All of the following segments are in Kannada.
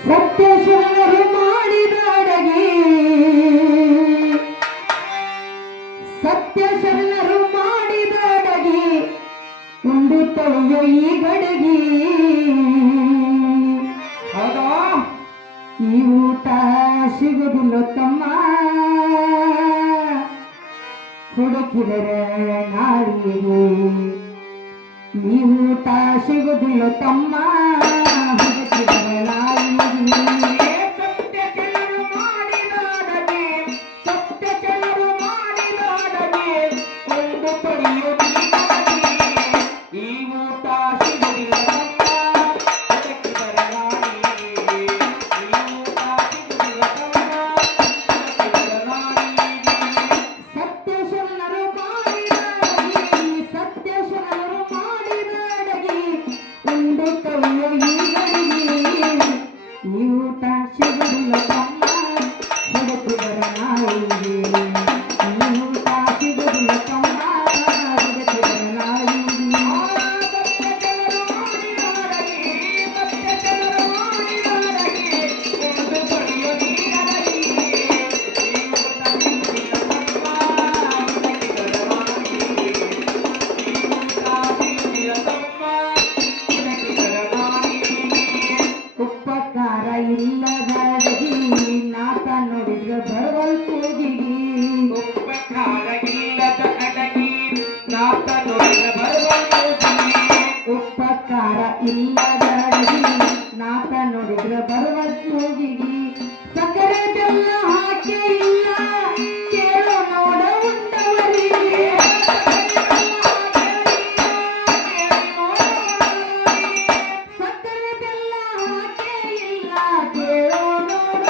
ಸತ್ಯಶರಣರು ಮಾಡಿದ ಅಡಗಿ ಸತ್ಯಶರಣರು ಮಾಡಿದ ಅಡಗಿ ಉಂಡು ತೊಳೆಯೋ ಈ ಗಡಗಿ ಹೌದಾ ಈ ಊಟ ಸಿಗುದಿಲ್ಲ ತಮ್ಮ ಹುಡುಕಿದರೆ ನಾಳಿಗೆ ಈ ಊಟ ಸಿಗುದಿಲ್ಲ ತಮ್ಮ ಹುಡುಕಿದರೆ ನಾಳಿಗೆ ಸತ್ಯಶರಣರು ಮಾಡಿದ ಅಡಗಿ ಸತ್ಯಶರಣರು ಮಾಡಿದ ಅಡಗಿ ಉಂಡು ತೊಳೆಯೋ ಈ ಊಟ ಸಿಗುದಿಲ್ಲ ಉಪಕಾರ ಇಲ್ಲದ ನಾತ ನೋಡಿದ್ರ ಬರುವ ಹೋಗಿಗಿ ಸಕ್ಕರೆ ಬೆಲ್ಲ ಹಾಕಿ ಇಲ್ಲ ಕೇಳೋ ನೋಡ ಉಂಡವರಿಗೆ ಸಕ್ಕರೆ ಬೆಲ್ಲ ಹಾಕಿ ಇಲ್ಲ ಕೇಳೋ ನೋಡ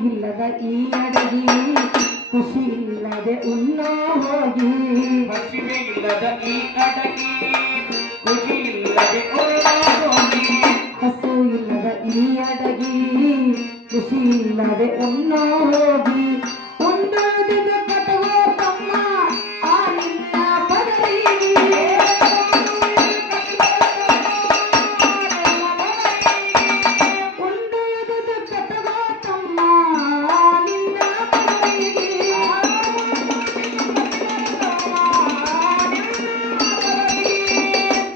ಇಲ್ಲದ ಈ ಅಡಗಿ ಖುಷಿ ಇಲ್ಲದೆ ಉಣ್ಣೋ ಹೋಗಿ ಹಸಿವೆ ಇಲ್ಲದ ಈ ಅಡಗಿ ಖುಷಿ ಇಲ್ಲದೆ ಉಣ್ಣೋ ಹೋಗಿ ಹಸು ಇಲ್ಲದ ಈ ಅಡಗಿ ಖುಷಿ ಇಲ್ಲದೆ ಉಣ್ಣೋ ಹೋಗಿ ಉಂಡೋದಿದ ಕಟವೋ ತಮ್ಮ ಆ ನಿನ್ನ ಪದರಿಗೆ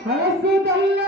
ಹಸದಲ್ಲ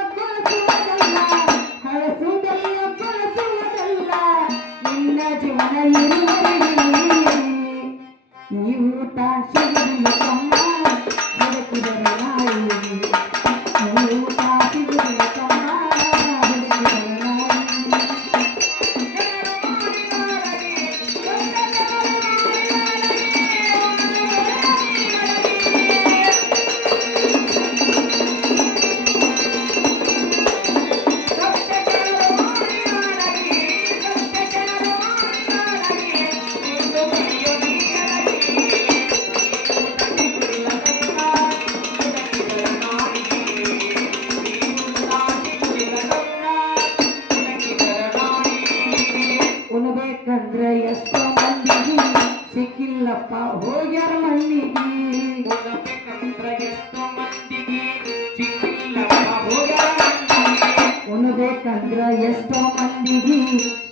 ಎಷ್ಟೋ ಮಂದಿಗೆ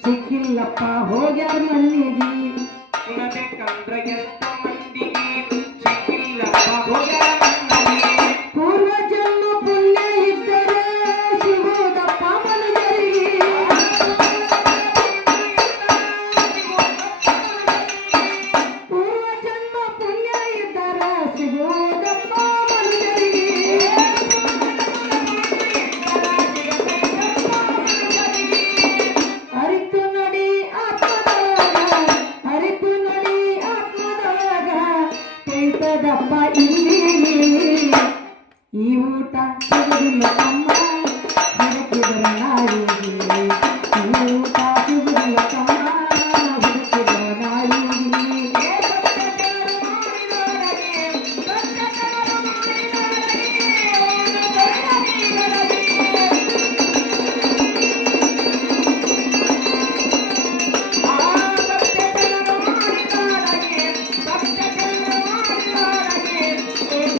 ಸಿಕ್ಕಿಲ್ಲಪ್ಪ ಹೋಗ್ಯಾರ ಮಣ್ಣಿಗೆ